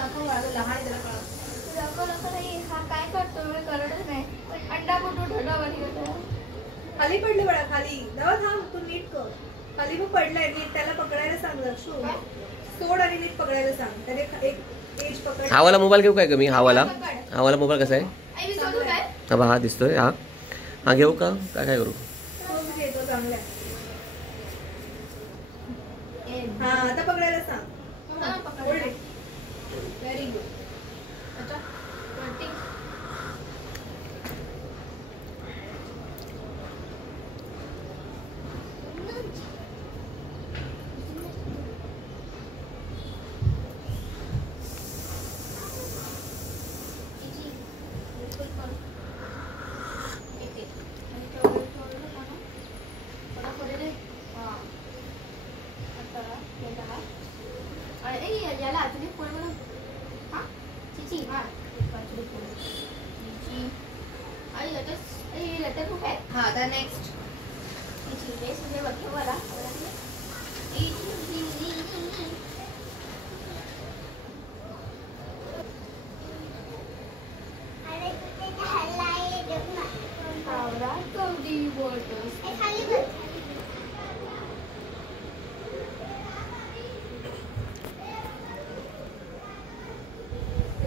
दाखव मला लहान आहे त्याला कळत दाखव नाही हा काय करतो मी करतच नाही अंडा बुटू ठेवलावरी होता खाली पडले बळा खाली दवा थांब तू नीट कर खाली पण पडलाय नीट त्याला पकडायला सांग लक्षू सोड आणि नीट पकडायला सांग त्याने एक एज पकड हा वाला मोबाईल घेऊ काय ग मी हा वाला मोबाईल कसा आहे आई मी सोडू काय हा हा दिसतोय हा घेऊ का काय करू घेतो चांगला हा आता पकडायला सांग व्हेरी गुड अच्छा कटिंग हाँ आता next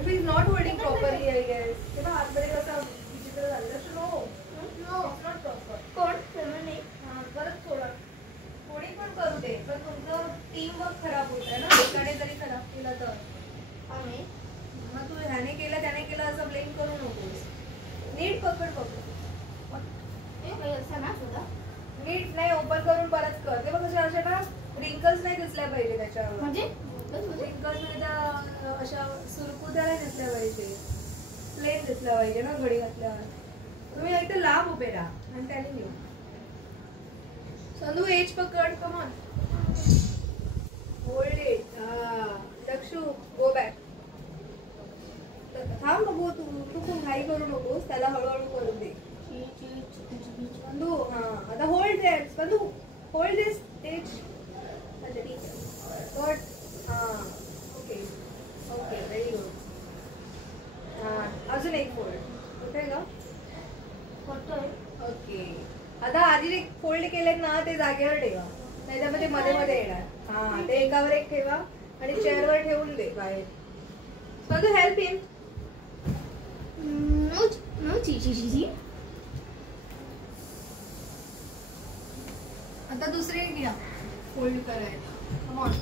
He's not holding properly, I guess. तेव्हा हातमध्ये कसा विचित्र झालेला slow. No, it's not proper. कोण नाही परत थोडा कोणी पण करू दे पण तुमचं टीम वर्क खराब होत आहे ना एकाने जरी खराब केलं तर आम्ही मग तू ह्याने केलं त्याने केलं असं ब्लेम करू नकोस नीट पकड असं ना सुद्धा नीट नाही ओपन करून परत कर ते बघ अशा ना रिंकल्स नाही दिसल्या पाहिजे त्याच्यावर म्हणजे रिंकल्स म्हणजे अशा सुरकुत्या नाही दिसल्या पाहिजे प्लेन दिसल्या पाहिजे ना घडी घातल्यावर तुम्ही एकदा लांब उभे राहा आणि त्याने घेऊ संधू एज पकड come on hold it Lakshu go back थांब बघू तू खूप घाई करू नकोस त्याला हळूहळू करू दे संधू आता hold there Sandhu hold this edge अच्छा ठीक आहे got okay okay very good अजून एक फोल्ड कुठे ग ओके आता आधी फोल्ड केलेत ना ते जागेवर ठेवा नाही तर मग ते मध्ये मध्ये येणार हा ते एकावर एक ठेवा आणि चेअरवर ठेवून दे बाहेर संधू हेल्प हिम आता दुसरे घ्या फोल्ड करायला.